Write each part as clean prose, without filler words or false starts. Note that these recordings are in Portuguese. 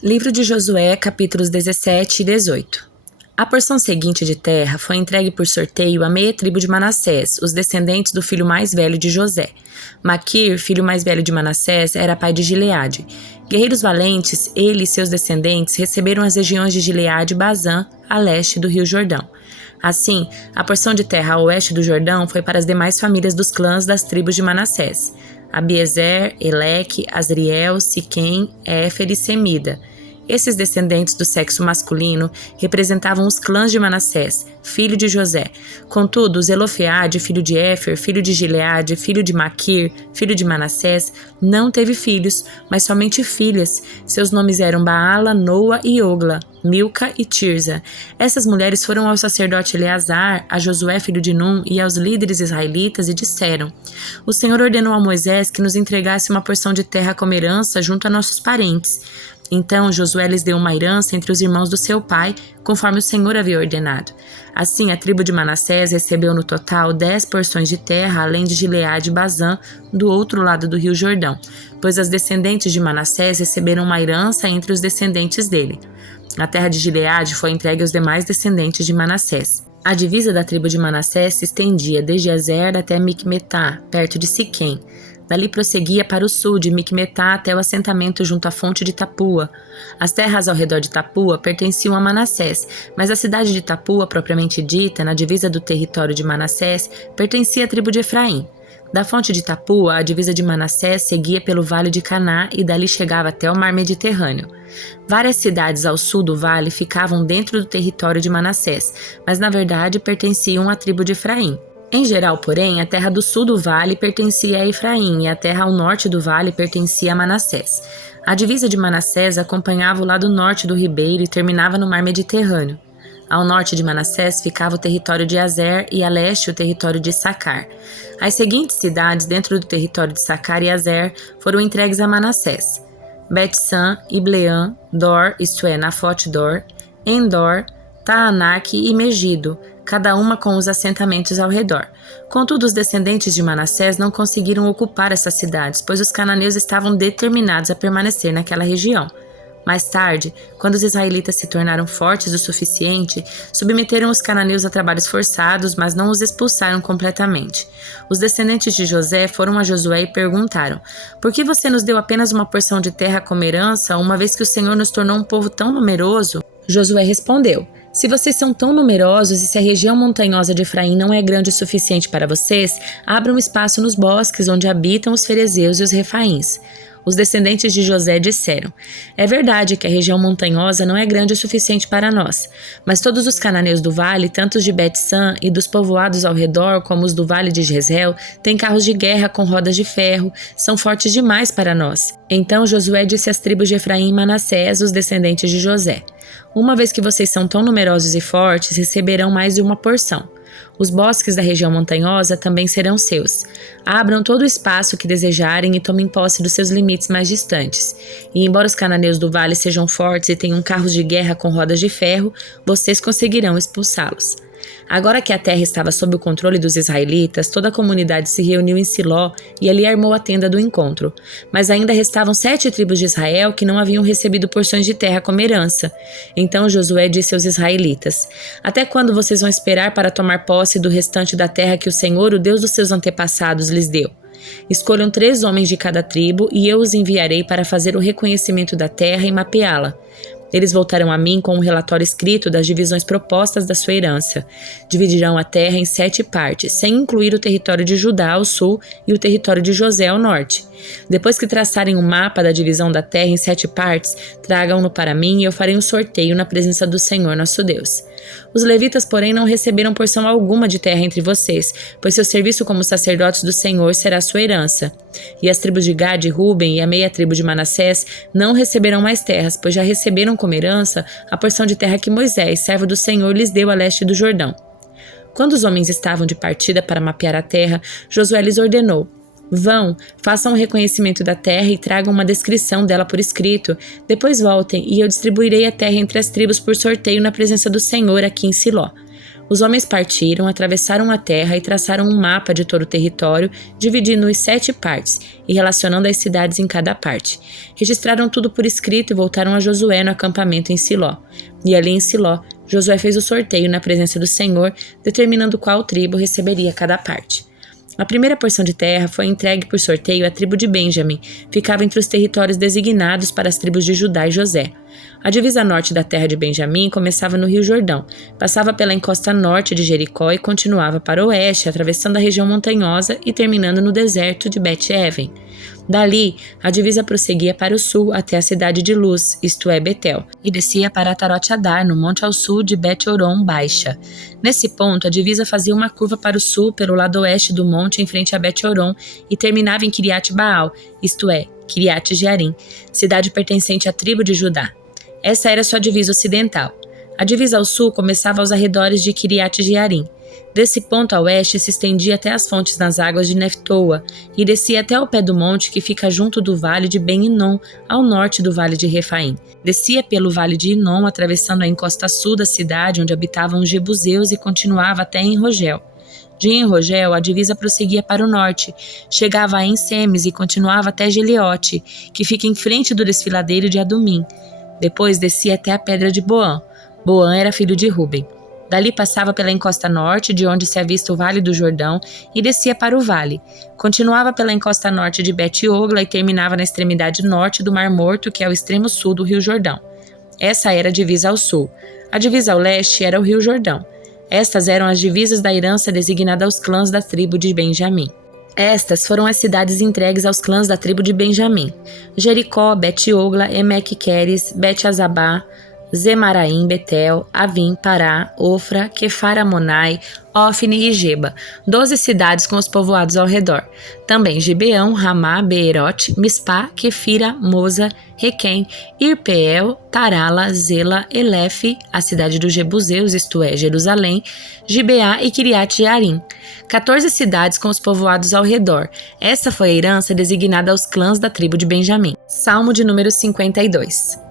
Livro de Josué, capítulos 17 e 18. A porção seguinte de terra foi entregue por sorteio à meia tribo de Manassés, os descendentes do filho mais velho de José. Maquir, filho mais velho de Manassés, era pai de Gileade. Guerreiros valentes, ele e seus descendentes receberam as regiões de Gileade e Bazã, a leste do rio Jordão. Assim, a porção de terra a oeste do Jordão foi para as demais famílias dos clãs das tribos de Manassés: Abiezer, Eleque, Asriel, Siquém, Éfer e Semida. Esses descendentes do sexo masculino representavam os clãs de Manassés, filho de José. Contudo, Zelofeade, filho de Éfer, filho de Gileade, filho de Maquir, filho de Manassés, não teve filhos, mas somente filhas. Seus nomes eram Baala, Noa e Ogla, Milca e Tirza. Essas mulheres foram ao sacerdote Eleazar, a Josué, filho de Num, e aos líderes israelitas e disseram: O Senhor ordenou a Moisés que nos entregasse uma porção de terra como herança junto a nossos parentes. Então Josué lhes deu uma herança entre os irmãos do seu pai, conforme o Senhor havia ordenado. Assim, a tribo de Manassés recebeu no total 10 porções de terra, além de Gileade e Bazã, do outro lado do rio Jordão, pois as descendentes de Manassés receberam uma herança entre os descendentes dele. A terra de Gileade foi entregue aos demais descendentes de Manassés. A divisa da tribo de Manassés se estendia desde Azer até Micmetá, perto de Siquém. Dali prosseguia para o sul de Micmetá até o assentamento junto à fonte de Tapua. As terras ao redor de Tapua pertenciam a Manassés, mas a cidade de Tapua, propriamente dita, na divisa do território de Manassés, pertencia à tribo de Efraim. Da fonte de Tapua, a divisa de Manassés seguia pelo vale de Caná e dali chegava até o mar Mediterrâneo. Várias cidades ao sul do vale ficavam dentro do território de Manassés, mas na verdade pertenciam à tribo de Efraim. Em geral, porém, a terra do sul do vale pertencia a Efraim e a terra ao norte do vale pertencia a Manassés. A divisa de Manassés acompanhava o lado norte do ribeiro e terminava no mar Mediterrâneo. Ao norte de Manassés ficava o território de Azer e a leste o território de Issacar. As seguintes cidades dentro do território de Issacar e Azer foram entregues a Manassés: Bet-San, Ibleã, Dor, isto é, Nafote-Dor, Endor, Taanaque e Megido, cada uma com os assentamentos ao redor. Contudo, os descendentes de Manassés não conseguiram ocupar essas cidades, pois os cananeus estavam determinados a permanecer naquela região. Mais tarde, quando os israelitas se tornaram fortes o suficiente, submeteram os cananeus a trabalhos forçados, mas não os expulsaram completamente. Os descendentes de José foram a Josué e perguntaram: Por que você nos deu apenas uma porção de terra como herança, uma vez que o Senhor nos tornou um povo tão numeroso? Josué respondeu: Se vocês são tão numerosos e se a região montanhosa de Efraim não é grande o suficiente para vocês, abram espaço nos bosques onde habitam os ferezeus e os refaíns. Os descendentes de José disseram: É verdade que a região montanhosa não é grande o suficiente para nós, mas todos os cananeus do vale, tanto os de Bet-San e dos povoados ao redor como os do vale de Jezreel, têm carros de guerra com rodas de ferro, são fortes demais para nós. Então Josué disse às tribos de Efraim e Manassés, os descendentes de José: Uma vez que vocês são tão numerosos e fortes, receberão mais de uma porção. Os bosques da região montanhosa também serão seus. Abram todo o espaço que desejarem e tomem posse dos seus limites mais distantes. E embora os cananeus do vale sejam fortes e tenham carros de guerra com rodas de ferro, vocês conseguirão expulsá-los. Agora que a terra estava sob o controle dos israelitas, toda a comunidade se reuniu em Siló e ali armou a tenda do encontro. Mas ainda restavam 7 tribos de Israel que não haviam recebido porções de terra como herança. Então Josué disse aos israelitas: Até quando vocês vão esperar para tomar posse do restante da terra que o Senhor, o Deus dos seus antepassados, lhes deu? Escolham 3 homens de cada tribo e eu os enviarei para fazer o reconhecimento da terra e mapeá-la. Eles voltarão a mim com um relatório escrito das divisões propostas da sua herança. Dividirão a terra em 7 partes, sem incluir o território de Judá ao sul e o território de José ao norte. Depois que traçarem um mapa da divisão da terra em 7 partes, tragam-no para mim e eu farei um sorteio na presença do Senhor nosso Deus. Os levitas, porém, não receberam porção alguma de terra entre vocês, pois seu serviço como sacerdotes do Senhor será sua herança. E as tribos de Gad e Ruben e a meia tribo de Manassés não receberão mais terras, pois já receberam como herança a porção de terra que Moisés, servo do Senhor, lhes deu a leste do Jordão. Quando os homens estavam de partida para mapear a terra, Josué lhes ordenou: Vão, façam o reconhecimento da terra e tragam uma descrição dela por escrito. Depois voltem e eu distribuirei a terra entre as tribos por sorteio na presença do Senhor aqui em Siló. Os homens partiram, atravessaram a terra e traçaram um mapa de todo o território, dividindo-o em 7 partes e relacionando as cidades em cada parte. Registraram tudo por escrito e voltaram a Josué no acampamento em Siló. E ali em Siló, Josué fez o sorteio na presença do Senhor, determinando qual tribo receberia cada parte. A primeira porção de terra foi entregue por sorteio à tribo de Benjamim, ficava entre os territórios designados para as tribos de Judá e José. A divisa norte da terra de Benjamim começava no Rio Jordão, passava pela encosta norte de Jericó e continuava para o oeste, atravessando a região montanhosa e terminando no deserto de Bet-Aven. Dali, a divisa prosseguia para o sul até a cidade de Luz, isto é, Betel, e descia para Atarot-Adar, no monte ao sul de Bet-Horon Baixa. Nesse ponto, a divisa fazia uma curva para o sul pelo lado oeste do monte em frente a Bet-Horon e terminava em Kiriat Baal, isto é, Kiriat Jearim, cidade pertencente à tribo de Judá. Essa era sua divisa ocidental. A divisa ao sul começava aos arredores de Kiriat Jearim. Desse ponto a oeste se estendia até as fontes nas águas de Neftoa e descia até o pé do monte que fica junto do vale de Ben-Hinom, ao norte do vale de Refaim. Descia pelo vale de Hinom, atravessando a encosta sul da cidade onde habitavam os jebuseus e continuava até Enrogel. De Enrogel, a divisa prosseguia para o norte, chegava a Ensemes e continuava até Geliote, que fica em frente do desfiladeiro de Adumim. Depois descia até a pedra de Boã. Boã era filho de Ruben. Dali passava pela encosta norte, de onde se avista o Vale do Jordão, e descia para o vale. Continuava pela encosta norte de Bet-Ogla e terminava na extremidade norte do Mar Morto, que é o extremo sul do Rio Jordão. Essa era a divisa ao sul. A divisa ao leste era o Rio Jordão. Estas eram as divisas da herança designada aos clãs da tribo de Benjamim. Estas foram as cidades entregues aos clãs da tribo de Benjamim: Jericó, Bet-Ogla, Emek-Queres, Bet-Azabá, Zemaraim, Betel, Avim, Pará, Ofra, Quefar-Amonai, Ofne e Geba, 12 cidades com os povoados ao redor. Também Gibeão, Ramá, Beerote, Mispá, Quefira, Moza, Requém, Irpeel, Tarala, Zela, Elefe, a cidade dos Jebuseus, isto é, Jerusalém, Gibeá e Kiriat Jearim. 14 cidades com os povoados ao redor. Essa foi a herança designada aos clãs da tribo de Benjamim. Salmo de número 52.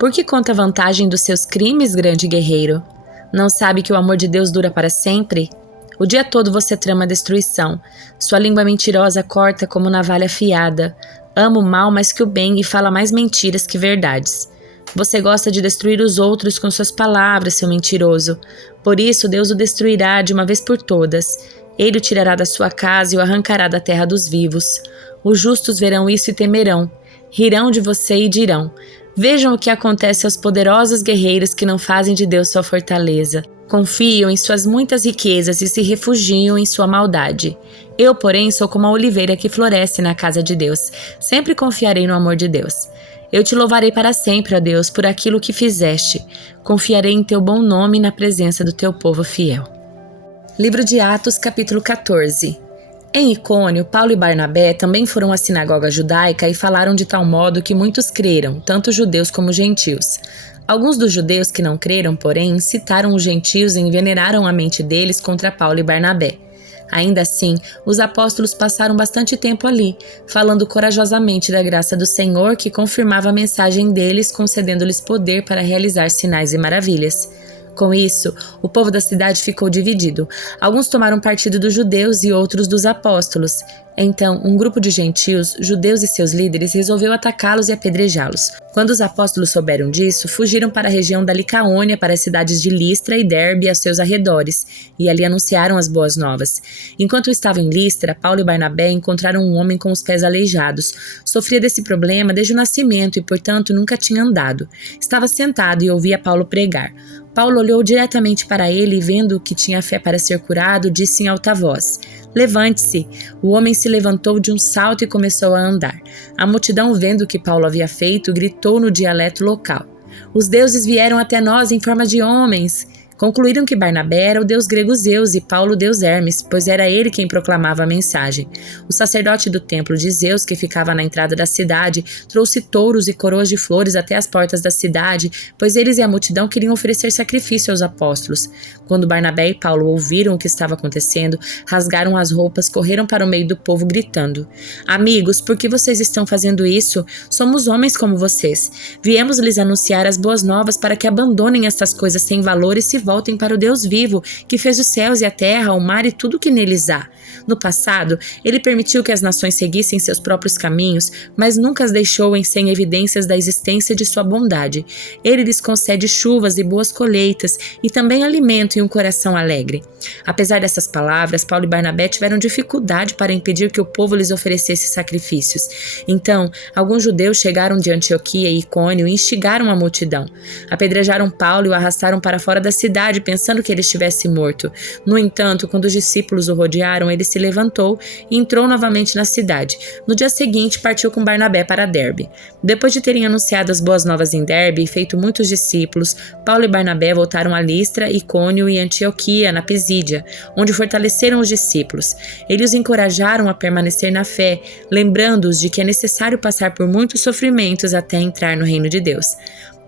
Por que conta vantagem dos seus crimes, grande guerreiro? Não sabe que o amor de Deus dura para sempre? O dia todo você trama destruição. Sua língua mentirosa corta como navalha afiada. Ama o mal mais que o bem e fala mais mentiras que verdades. Você gosta de destruir os outros com suas palavras, seu mentiroso. Por isso Deus o destruirá de uma vez por todas. Ele o tirará da sua casa e o arrancará da terra dos vivos. Os justos verão isso e temerão. Rirão de você e dirão: vejam o que acontece aos poderosos guerreiros que não fazem de Deus sua fortaleza. Confiam em suas muitas riquezas e se refugiam em sua maldade. Eu, porém, sou como a oliveira que floresce na casa de Deus. Sempre confiarei no amor de Deus. Eu te louvarei para sempre, ó Deus, por aquilo que fizeste. Confiarei em teu bom nome na presença do teu povo fiel. Livro de Atos, capítulo 14. Em Icônio, Paulo e Barnabé também foram à sinagoga judaica e falaram de tal modo que muitos creram, tanto judeus como gentios. Alguns dos judeus que não creram, porém, incitaram os gentios e envenenaram a mente deles contra Paulo e Barnabé. Ainda assim, os apóstolos passaram bastante tempo ali, falando corajosamente da graça do Senhor, que confirmava a mensagem deles, concedendo-lhes poder para realizar sinais e maravilhas. Com isso, o povo da cidade ficou dividido. Alguns tomaram partido dos judeus e outros dos apóstolos. Então, um grupo de gentios, judeus e seus líderes, resolveu atacá-los e apedrejá-los. Quando os apóstolos souberam disso, fugiram para a região da Licaônia, para as cidades de Listra e Derbe e aos seus arredores, e ali anunciaram as boas novas. Enquanto estavam em Listra, Paulo e Barnabé encontraram um homem com os pés aleijados. Sofria desse problema desde o nascimento e, portanto, nunca tinha andado. Estava sentado e ouvia Paulo pregar. Paulo olhou diretamente para ele e, vendo que tinha fé para ser curado, disse em alta voz: levante-se. O homem se levantou de um salto e começou a andar. A multidão, vendo o que Paulo havia feito, gritou no dialeto local: os deuses vieram até nós em forma de homens. Concluíram que Barnabé era o deus grego Zeus e Paulo o deus Hermes, pois era ele quem proclamava a mensagem. O sacerdote do templo de Zeus, que ficava na entrada da cidade, trouxe touros e coroas de flores até as portas da cidade, pois eles e a multidão queriam oferecer sacrifício aos apóstolos. Quando Barnabé e Paulo ouviram o que estava acontecendo, rasgaram as roupas, correram para o meio do povo gritando: amigos, por que vocês estão fazendo isso? Somos homens como vocês. Viemos lhes anunciar as boas novas para que abandonem estas coisas sem valor e se voltem para o Deus vivo, que fez os céus e a terra, o mar e tudo o que neles há. No passado, ele permitiu que as nações seguissem seus próprios caminhos, mas nunca as deixou sem evidências da existência de sua bondade. Ele lhes concede chuvas e boas colheitas, e também alimento e um coração alegre. Apesar dessas palavras, Paulo e Barnabé tiveram dificuldade para impedir que o povo lhes oferecesse sacrifícios. Então, alguns judeus chegaram de Antioquia e Icônio e instigaram a multidão. Apedrejaram Paulo e o arrastaram para fora da cidade, pensando que ele estivesse morto. No entanto, quando os discípulos o rodearam, ele se levantou e entrou novamente na cidade. No dia seguinte, partiu com Barnabé para Derbe. Depois de terem anunciado as boas novas em Derbe e feito muitos discípulos, Paulo e Barnabé voltaram a Listra, Icônio e Antioquia, na Pisídia, onde fortaleceram os discípulos. Eles os encorajaram a permanecer na fé, lembrando-os de que é necessário passar por muitos sofrimentos até entrar no reino de Deus.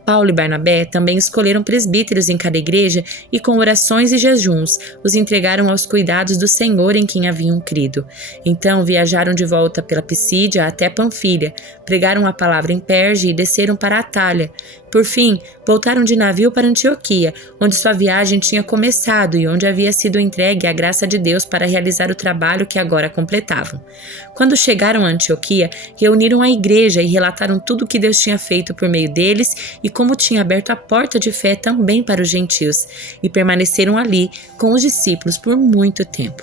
Paulo e Barnabé também escolheram presbíteros em cada igreja e, com orações e jejuns, os entregaram aos cuidados do Senhor em quem haviam crido. Então viajaram de volta pela Pisídia até Panfilha, pregaram a palavra em Perge e desceram para Atália. Por fim, voltaram de navio para Antioquia, onde sua viagem tinha começado e onde havia sido entregue a graça de Deus para realizar o trabalho que agora completavam. Quando chegaram a Antioquia, reuniram a igreja e relataram tudo o que Deus tinha feito por meio deles e como tinha aberto a porta de fé também para os gentios, e permaneceram ali com os discípulos por muito tempo.